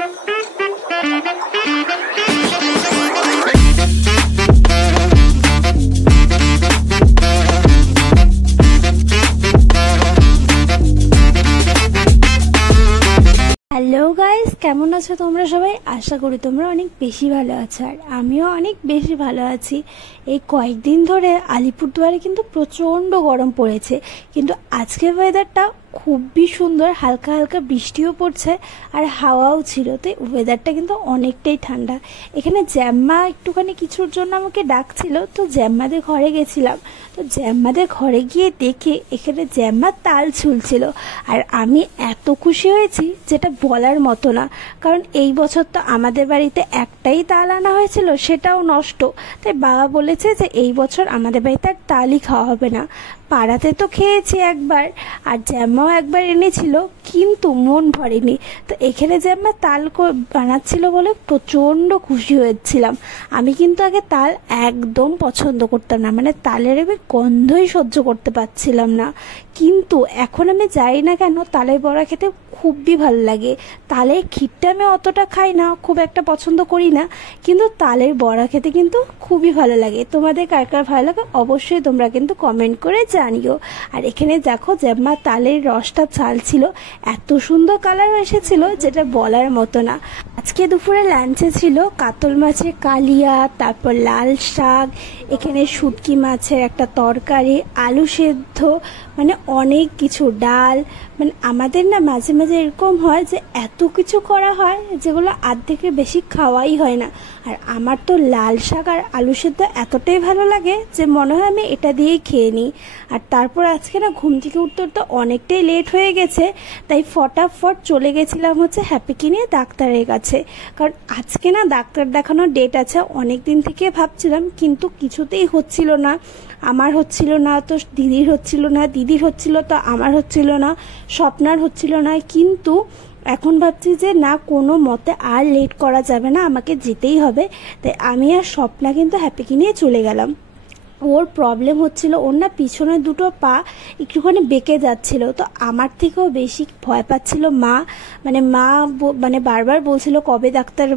Hello guys, কেমন আছো তোমরা সবাই? আশা করি তোমরা অনেক বেশি ভালো আছো, আর আমিও অনেক বেশি ভালো আছি। এই কয়েকদিন ধরে আলিপুরদুয়ারে কিন্তু প্রচণ্ড গরম পড়েছে, কিন্তু আজকের ওয়েদারটা খুবই সুন্দর, হালকা হালকা বৃষ্টিও পড়ছে আর হাওয়াও ছিল, তো ওয়েদারটা কিন্তু অনেকটাই ঠান্ডা। এখানে জ্যাম্মা একটুখানি কিছুর জন্য আমাকে ডাকছিল, তো জ্যাম্মাদের ঘরে গেছিলাম। তো জ্যাম্মাদের ঘরে গিয়ে দেখে এখানে জ্যাম্মার তাল ঝুলছিল, আর আমি এত খুশি হয়েছি যেটা বলার মতো না। কারণ এই বছর তো আমাদের বাড়িতে একটাই তাল আনা হয়েছিল, সেটাও নষ্ট। তাই বাবা বলেছে যে এই বছর আমাদের বাড়িতে আর তালই খাওয়া হবে না। পাড়াতে তো খেয়েছি একবার, আর জ্যাম্মাও একবার এনেছিল, কিন্তু মন ভরেনি। তো এখানে জ্যাম্মা তাল বানাচ্ছিল বলে প্রচণ্ড খুশি হয়েছিলাম। আমি কিন্তু আগে তাল একদম পছন্দ করতাম না, মানে তালের আমি গন্ধই সহ্য করতে পারছিলাম না। কিন্তু এখন আমি যাই না কেন, তালের বড়া খেতে খুবই ভালো লাগে। তালের ক্ষীরটা আমি অতটা খাই না, খুব একটা পছন্দ করি না, কিন্তু তালের বড়া খেতে কিন্তু খুবই ভালো লাগে। তোমাদের কার কার ভালো লাগে অবশ্যই তোমরা কিন্তু কমেন্ট করে জানিও। আর এখানে দেখো জ্যাম্মা তালের রসটা ছালছিল, এত সুন্দর কালার এসেছিল যেটা বলার মতো না। আজকে দুপুরে লাঞ্চে ছিল কাতল মাছের কালিয়া, তারপর লাল শাক, এখানে শুটকি মাছের একটা তরকারি, আলু সেদ্ধ, মানে অনেক কিছু, ডাল। মানে আমাদের না মাঝে মাঝে এরকম হয় যে এত কিছু করা হয় যেগুলো আর্ধেকের বেশি খাওয়াই হয় না। আর আমার তো লাল শাক আর আলু সেদ্ধ এতটাই ভালো লাগে যে মনে হয় আমি এটা দিয়েই খেয়ে নিই। আর তারপর আজকে না ঘুম থেকে উঠতে উঠতে অনেকটাই লেট হয়ে গেছে, তাই ফটাফট চলে গেছিলাম হচ্ছে হ্যাপিকে নিয়ে ডাক্তারের কাছে। কারণ আজকে না ডাক্তার দেখানোর ডেট আছে, অনেক দিন থেকে ভাবছিলাম, কিন্তু কিছুতেই হচ্ছিল না। আমার হচ্ছিল না তো দিদির হচ্ছিল না, দিদির হচ্ছিল তো আমার হচ্ছিল না, স্বপ্নার হচ্ছিল না। কিন্তু এখন ভাবছি যে না, কোনো মতে আর লেট করা যাবে না, আমাকে যেতেই হবে। তাই আমি আর স্বপ্না কিন্তু হ্যাপিকে নিয়ে চলে গেলাম। ওর প্রবলেম হচ্ছিল, ওর না পিছনের দুটো পা একটুখানি বেঁকে যাচ্ছিল। তো আমার থেকেও বেশি ভয় পাচ্ছিল মা। মানে বারবার বলছিল কবে ডাক্তার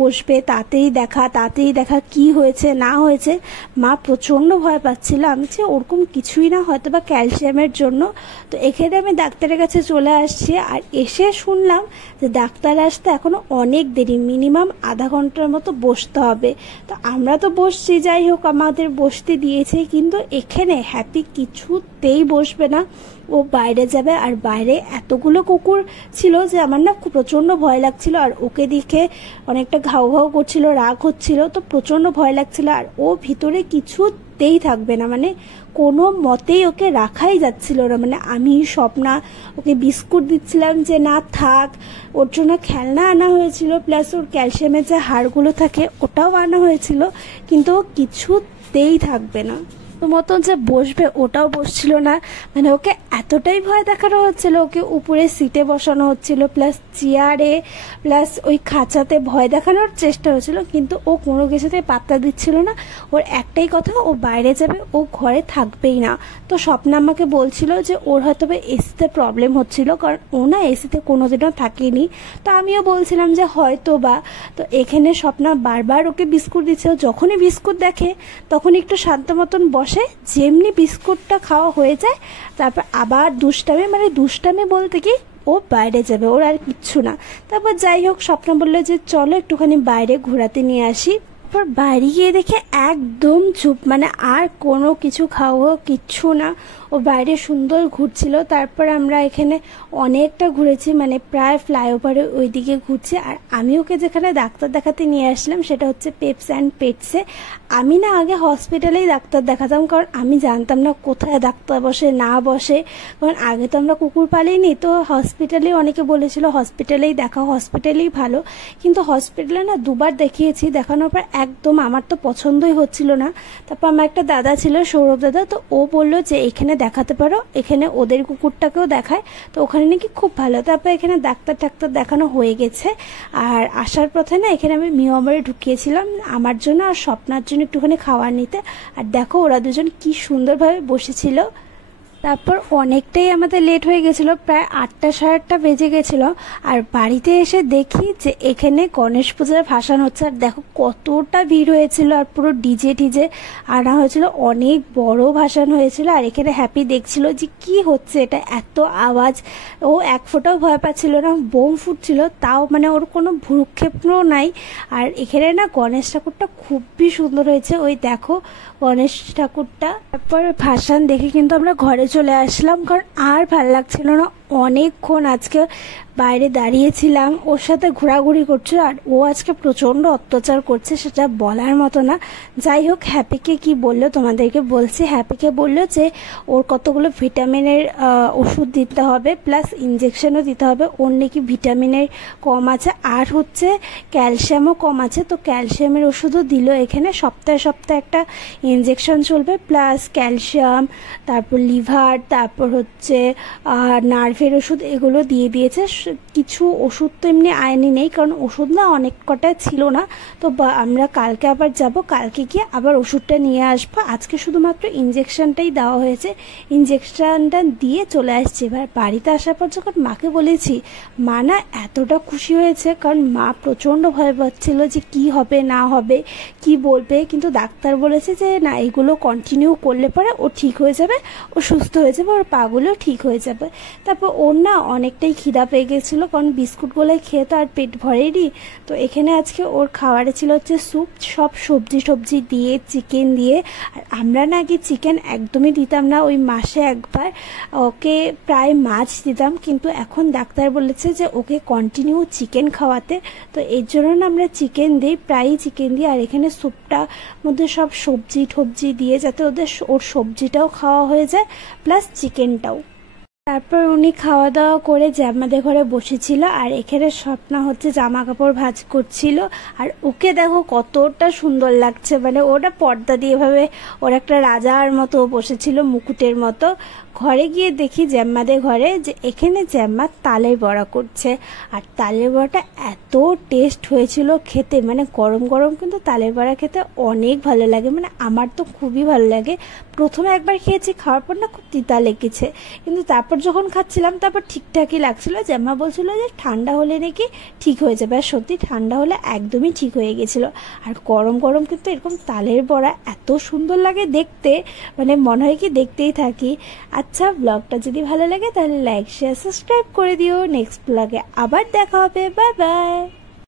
বসবে, তাড়াতাড়ি দেখা কি হয়েছে না হয়েছে। মা প্রচণ্ড ভয় পাচ্ছিল। আমি যে ওরকম কিছুই না, হয়তো বা ক্যালসিয়ামের জন্য। তো এখানে আমি ডাক্তারের কাছে চলে আসছি, আর এসে শুনলাম যে ডাক্তার আসতে এখনো অনেক দেরি, মিনিমাম আধা ঘন্টার মতো বসতে হবে। তো আমরা তো বসছি, যাই হোক আমাদের বসতে দিয়েছে, কিন্তু এখানে হ্যাপি কিছুতেই বসবে না, ও বাইরে যাবে। আর বাইরে এতগুলো কুকুর ছিল যে আমার না খুব প্রচণ্ড ভয় লাগছিল, আর ওকে দেখে অনেকটা ঘাউ ঘাউ করছিল, রাগ হচ্ছিল, তো প্রচণ্ড ভয় লাগছিল। আর ও ভিতরে কিছুতেই থাকবে না, মানে কোনো মতেই ওকে রাখাই যাচ্ছিল না। মানে আমি স্বপ্না ওকে বিস্কুট দিচ্ছিলাম যে না থাক, ওর জন্য খেলনা আনা হয়েছিল, প্লাস ওর ক্যালসিয়ামের যে হাড়গুলো থাকে ওটাও আনা হয়েছিল, কিন্তু ও কিছুতেই থাকবে না। তো মতন যে বসবে ওটাও বসছিল না। মানে ওকে এতটাই ভয় দেখানো হচ্ছিল, ওকে উপরে সিটে বসানো হচ্ছিল, প্লাস চেয়ারে, প্লাস ওই খাঁচাতে ভয় দেখানোর চেষ্টা হচ্ছিল, কিন্তু ও কোনো কিছুতে পাত্তা দিচ্ছিল না। ওর একটাই কথা, ও বাইরে যাবে, ও ঘরে থাকবেই না। তো স্বপ্না আমাকে বলছিল যে ওর হয়তো এসিতে প্রবলেম হচ্ছিল, কারণ ও না এসিতে কোনোদিনও থাকেনি। তো আমিও বলছিলাম যে হয়তো বা। তো এখানে স্বপ্না বারবার ওকে বিস্কুট দিচ্ছে, যখনই বিস্কুট দেখে তখন একটু শান্ত মতন বসে, যেমনি বিস্কুটটা খাওয়া হয়ে যায় তারপর আবার দুষ্টামি বলতে কি ও বাইরে যাবে, ওর আর কিচ্ছু না। তারপর যাই হোক স্বপ্না বললো যে চলো একটুখানি বাইরে ঘোরাতে নিয়ে আসি। তারপর বাইরে গিয়ে দেখে একদম চুপ, মানে আর কোনো কিছু খাওয়া কিচ্ছু না, ও বাইরে সুন্দর ঘুরছিল। তারপর আমরা এখানে অনেকটা ঘুরেছি, মানে প্রায় ফ্লাইওভারে ওইদিকে ঘুরছি। আর আমি ওকে যেখানে ডাক্তার দেখাতে নিয়ে আসলাম সেটা হচ্ছে পেপস অ্যান্ড পেটসে। আমি না আগে হসপিটালেই ডাক্তার দেখাতাম, কারণ আমি জানতাম না কোথায় ডাক্তার বসে না বসে, কারণ আগে তো আমরা কুকুর পালিনি। তো হসপিটালেই অনেকে বলেছিল হসপিটালেই দেখাও, হসপিটালেই ভালো। কিন্তু হসপিটালে না দুবার দেখিয়েছি, দেখানোর পর একদম আমার তো পছন্দই হচ্ছিল না। তারপর আমার একটা দাদা ছিল, সৌরভ দাদা, তো ও বললো যে এখানে দেখাতে পারো, এখানে ওদের কুকুরটাকেও দেখায়, তো ওখানে নাকি খুব ভালো। তারপর এখানে ডাক্তার দেখানো হয়ে গেছে। আর আসার পথে না এখানে আমি মিয়ামারে ঢুকিয়েছিলাম আমার জন্য আর স্বপ্নার জন্য একটুখানি খাবার নিতে। আর দেখো ওরা দুজন কি সুন্দরভাবে বসেছিল। তারপর অনেকটাই আমাদের লেট হয়ে গেছিলো, প্রায় 8টা সাড়ে 8টা বেজে গেছিলো। আর বাড়িতে এসে দেখি যে এখানে গণেশ পূজার ভাসান হচ্ছে। আর দেখো কতটা ভিড় হয়েছিল, আর পুরো ডিজে টিজে আনা হয়েছিল, অনেক বড় ভাসান হয়েছিল। আর এখানে হ্যাপি দেখছিল যে কি হচ্ছে এটা, এত আওয়াজ। ও এক ফোঁটাও ভয় পাচ্ছিল না, বোম ফুটছিল তাও, মানে ওর কোনো ভ্রুক্ষেপও নাই। আর এখানে না গণেশ ঠাকুরটা খুবই সুন্দর হয়েছে, ওই দেখো গণেশ ঠাকুরটা। তারপর ভাসান দেখে কিন্তু আমরা ঘরে চলে আসলাম, কারণ আর ভাল লাগছিল না। অনেকক্ষণ আজকে বাইরে দাঁড়িয়েছিলাম, ওর সাথে ঘোরাঘুরি করছে, আর ও আজকে প্রচণ্ড অত্যাচার করছে, সেটা বলার মতো না। যাই হোক, হ্যাপিকে কি বললো তোমাদেরকে বলছি। হ্যাপিকে বললো যে ওর কতগুলো ভিটামিনের ওষুধ দিতে হবে, প্লাস ইঞ্জেকশনও দিতে হবে। ওর নাকি ভিটামিনের কম আছে, আর হচ্ছে ক্যালসিয়ামও কম আছে। তো ক্যালসিয়ামের ওষুধও দিল এখানে, সপ্তাহে সপ্তাহে একটা ইঞ্জেকশন চলবে, প্লাস ক্যালসিয়াম, তারপর লিভার, তারপর হচ্ছে নার্ভের ওষুধ, এগুলো দিয়ে দিয়েছে। কিছু ওষুধ তো এমনি আয়নি নেই, কারণ ওষুধ না অনেক কটা ছিল না। তো আমরা কালকে আবার যাব, কালকে গিয়ে আবার ওষুধটা নিয়ে আসবো। আজকে শুধুমাত্র ইঞ্জেকশনটাই দেওয়া হয়েছে, ইঞ্জেকশনটা দিয়ে চলে আসছি। এবার বাড়িতে আসার পর যখন মাকে বলেছি, মা না এতটা খুশি হয়েছে, কারণ মা প্রচণ্ড ভয় পাচ্ছিল যে কি হবে না হবে, কি বলবে। কিন্তু ডাক্তার বলেছে যে না, এগুলো কন্টিনিউ করলে পরে ও ঠিক হয়ে যাবে, ও সুস্থ হয়ে যাবে, ওর পাগুলো ঠিক হয়ে যাবে। তারপর ওর না অনেকটাই খিদা পেয়ে গেছিলো, কারণ বিস্কুটগুলোই খেয়ে তো আর পেট ভরেনি। তো এখানে আজকে ওর খাবারে ছিল হচ্ছে স্যুপ, সব সবজি দিয়ে, চিকেন দিয়ে। আর আমরা না আগে চিকেন একদমই দিতাম না, ওই মাসে একবার ওকে প্রায় মাছ দিতাম, কিন্তু এখন ডাক্তার বলেছে যে ওকে কন্টিনিউ চিকেন খাওয়াতে। তো এর জন্য না আমরা চিকেন দিই, প্রায়ই চিকেন দিই। আর এখানে স্যুপটার মধ্যে সব সবজি দিয়ে, যাতে ওর সবজিটাও খাওয়া হয়ে যায়, প্লাস চিকেনটাও। তারপর উনি খাওয়া দাওয়া করে আমাদের ঘরে বসেছিল, আর এখানে স্বপ্না হচ্ছে জামা কাপড় ভাঁজ করছিল। আর ওকে দেখো কতটা সুন্দর লাগছে, মানে ওটা পর্দা দিয়ে ভাবে ওর একটা রাজার মতো বসেছিল, মুকুটের মতো। ঘরে গিয়ে দেখি জ্যাম্মাদের ঘরে যে এখানে জ্যাম্মা তালের বড়া করছে। আর তালের বড়াটা এত টেস্ট হয়েছিল খেতে, মানে গরম গরম কিন্তু তালের বড়া খেতে অনেক ভালো লাগে, মানে আমার তো খুবই ভালো লাগে। প্রথমে একবার খেয়েছি, খাওয়ার পর না খুব তিতা লেগেছে, কিন্তু তারপর যখন খাচ্ছিলাম তারপর ঠিকঠাকই লাগছিল। জ্যাম্মা বলছিল যে ঠান্ডা হলে নাকি ঠিক হয়ে যাবে, আর সত্যি ঠান্ডা হলে একদমই ঠিক হয়ে গেছিলো। আর গরম গরম কিন্তু এরকম তালের বড়া এত সুন্দর লাগে দেখতে, মানে মনে হয় কি দেখতেই থাকি। আচ্ছা, ব্লগটা যদি ভালো লাগে তাহলে লাইক শেয়ার সাবস্ক্রাইব করে দিও। নেক্সট ব্লগে আবার দেখা হবে, বাই বাই।